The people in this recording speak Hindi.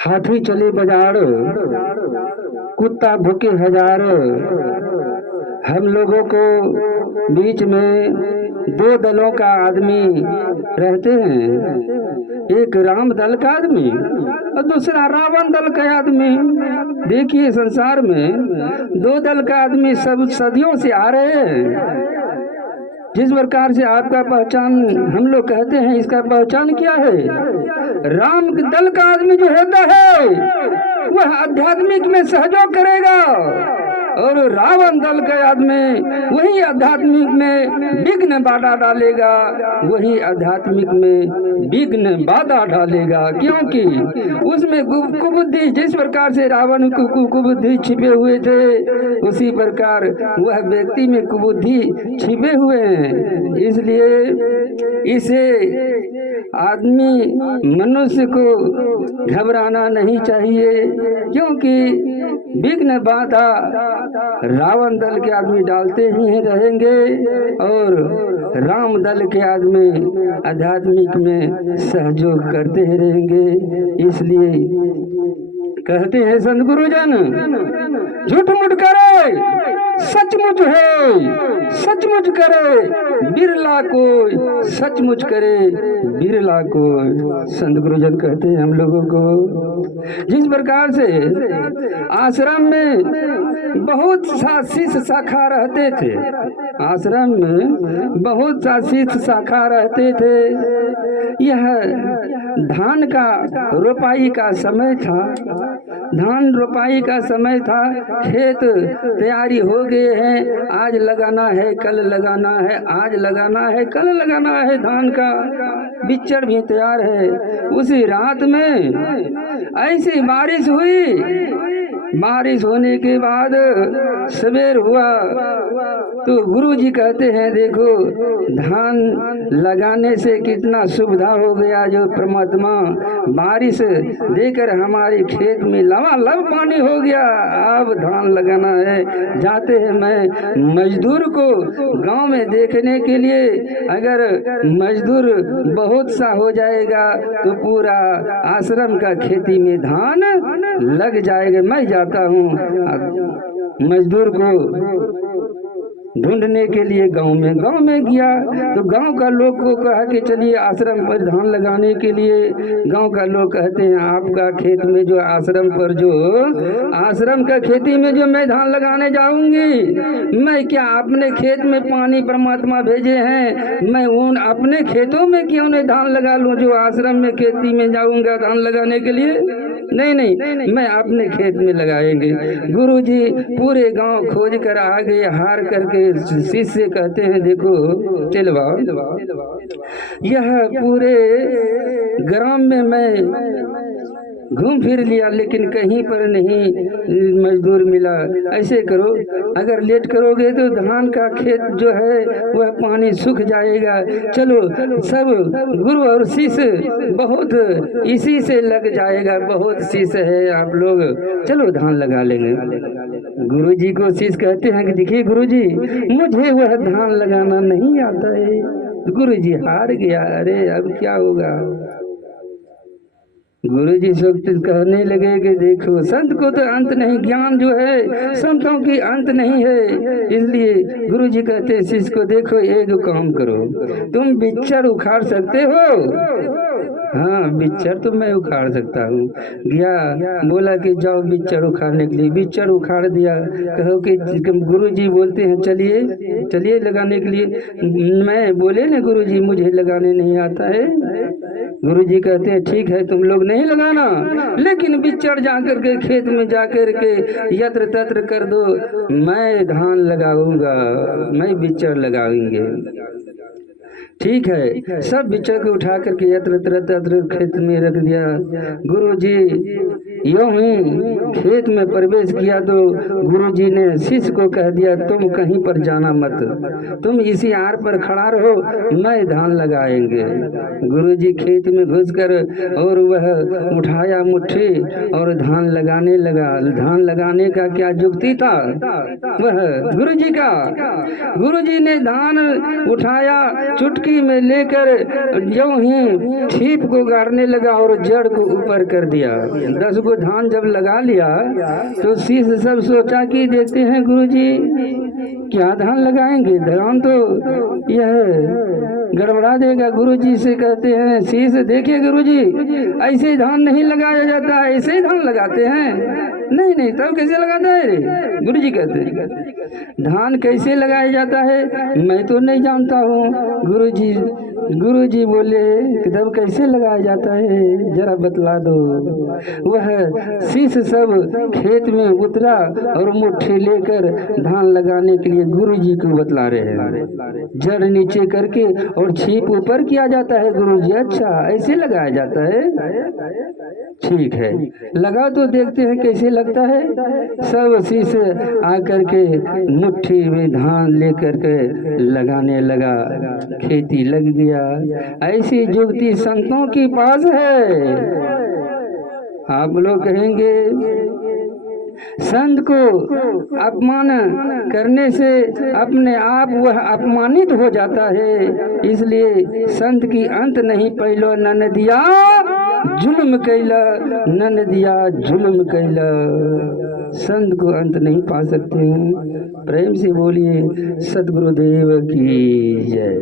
हाथी चले बाजार, कुत्ता भूखे हजार। हम लोगों को बीच में दो दलों का आदमी रहते हैं, एक राम दल का आदमी और दूसरा रावण दल का आदमी। देखिए संसार में दो दल का आदमी सब सदियों से आ रहे हैं। जिस प्रकार से आपका पहचान हम लोग कहते हैं, इसका पहचान क्या है? राम दल का आदमी जो होता है वह आध्यात्मिक में सहयोग करेगा और रावण दल का आदमी वही आध्यात्मिक में विघ्न बाधा डालेगा, वही आध्यात्मिक में विघ्न बाधा डालेगा। क्योंकि उसमें कुबुद्धि, जिस प्रकार से रावण को कुबुद्धि छिपे हुए थे, उसी प्रकार वह व्यक्ति में कुबुद्धि छिपे हुए हैं। इसलिए इसे आदमी मनुष्य को घबराना नहीं चाहिए, क्योंकि विघ्न बाधा रावण दल के आदमी डालते ही रहेंगे और राम दल के आदमी आध्यात्मिक में सहयोग करते ही रहेंगे। इसलिए कहते हैं संत गुरुजन, झूठ मूठ करे सचमुच है, सचमुच करे बिरला कोई, सचमुच करे बिरला कोई। संत गुरुजन कहते हैं हम लोगों को, जिस प्रकार से आश्रम में बहुत सा शिष्य शाखा रहते थे, आश्रम में बहुत सा शिष्य शाखा रहते थे। यह धान का रोपाई का समय था, धान रोपाई का समय था। खेत तैयारी हो गए हैं, आज लगाना है कल लगाना है, आज लगाना है कल लगाना है। धान का बिचड़ भी तैयार है। उसी रात में ऐसी बारिश हुई। बारिश होने के बाद सवेर हुआ तो गुरुजी कहते हैं, देखो धान लगाने से कितना सुविधा हो गया, जो परमात्मा बारिश देकर हमारे खेत में लबालब पानी हो गया। अब धान लगाना है। जाते हैं मैं मजदूर को गांव में देखने के लिए, अगर मजदूर बहुत सा हो जाएगा तो पूरा आश्रम का खेती में धान लग जाएगा। मैं जाता हूँ मजदूर को ढूंढने के लिए गांव में गया तो गांव का लोग को कहा कि चलिए आश्रम पर धान लगाने के लिए। गांव का लोग कहते हैं, आपका खेत में जो आश्रम पर जो आश्रम का खेती में जो मैं धान लगाने जाऊंगी, मैं क्या अपने खेत में पानी परमात्मा भेजे हैं, मैं उन अपने खेतों में क्यों नहीं धान लगा लूं जो आश्रम में खेती में जाऊंगा धान लगाने के लिए? नहीं नहीं, मैं अपने खेत में लगाएंगे। गुरुजी पूरे गांव खोज कर आ गए, हार करके शिष्य कहते हैं, देखो चलवाओ, यह पूरे ग्राम में मैं घूम फिर लिया लेकिन कहीं पर नहीं मजदूर मिला। ऐसे करो, अगर लेट करोगे तो धान का खेत जो है वह पानी सूख जाएगा। चलो सब गुरु और शिष्य बहुत इसी से लग जाएगा, बहुत शिष्य है आप लोग, चलो धान लगा लेंगे। गुरुजी को शिष्य कहते हैं कि देखिए गुरुजी, मुझे वह धान लगाना नहीं आता है। गुरुजी हार गया, अरे अब क्या होगा? गुरुजी सोच कहने लगे कि देखो संत को तो अंत नहीं, ज्ञान जो है संतों की अंत नहीं है। इसलिए गुरुजी कहते हैं शिष्य को, देखो एक काम करो, तुम बिच्छर उखाड़ सकते हो? हाँ बिच्छर तो मैं उखाड़ सकता हूँ। गया बोला कि जाओ बिच्छर उखाड़ने के लिए, बिच्छर उखाड़ दिया। कहो कि गुरुजी बोलते हैं चलिए चलिए लगाने के लिए। मैं बोले ना गुरुजी मुझे लगाने नहीं आता है। गुरुजी कहते हैं ठीक है तुम लोग नहीं लगाना, लेकिन बिच्छर जाकर के खेत में जाकर के यत्र तत्र कर दो, मैं धान लगाऊंगा, मैं बिच्छर लगाएंगे। ठीक है, सब बिच्छर को उठा करके यत्र तत्र खेत में रख दिया। गुरुजी यूं ही खेत में प्रवेश किया तो गुरुजी ने शिष्य को कह दिया, तुम कहीं पर जाना मत, तुम इसी आर पर खड़ा रहो, मैं धान लगाएंगे। गुरुजी खेत में घुसकर और वह उठाया मुट्ठी और धान लगाने लगा। धान लगाने का क्या युक्ति था वह गुरुजी का। गुरुजी ने धान उठाया, चुटकी चौकी में लेकर यूं ही छीप को गाड़ने लगा और जड़ को ऊपर कर दिया। 10 गो धान जब लगा लिया तो शीश सब सोचा कि देखते हैं गुरुजी क्या धान लगाएंगे, धान तो यह गड़बड़ा देगा। गुरुजी से कहते हैं शीश देखिए गुरुजी ऐसे धान नहीं लगाया जाता, ऐसे ही धान लगाते हैं। नहीं नहीं तब कैसे लगाता है रे? गुरुजी कहते हैं धान कैसे लगाया जाता है मैं तो नहीं जानता हूँ। गुरुजी बोले तब कैसे लगाया जाता है जरा बतला दो। वह शीश सब खेत में उतरा और मुट्ठी लेकर धान लगाने के लिए गुरुजी को बतला रहे हैं। जड़ नीचे करके और छीप ऊपर किया जाता है। गुरुजी अच्छा ऐसे लगाया जाता है, ठीक है लगा तो देखते हैं कैसे लगता है। सब शीश आकर के मुट्ठी में धान लेकर के लगाने लगा, खेती लग गया। ऐसी जुगती संतों की पास है। आप लोग कहेंगे संत को अपमान करने से अपने आप वह अपमानित हो जाता है, इसलिए संत की अंत नहीं पैलो ननदिया जुल्म कैला, ननदिया जुल्म कैला। संत को अंत नहीं पा सकते हैं। प्रेम से बोलिए सतगुरुदेव की जय।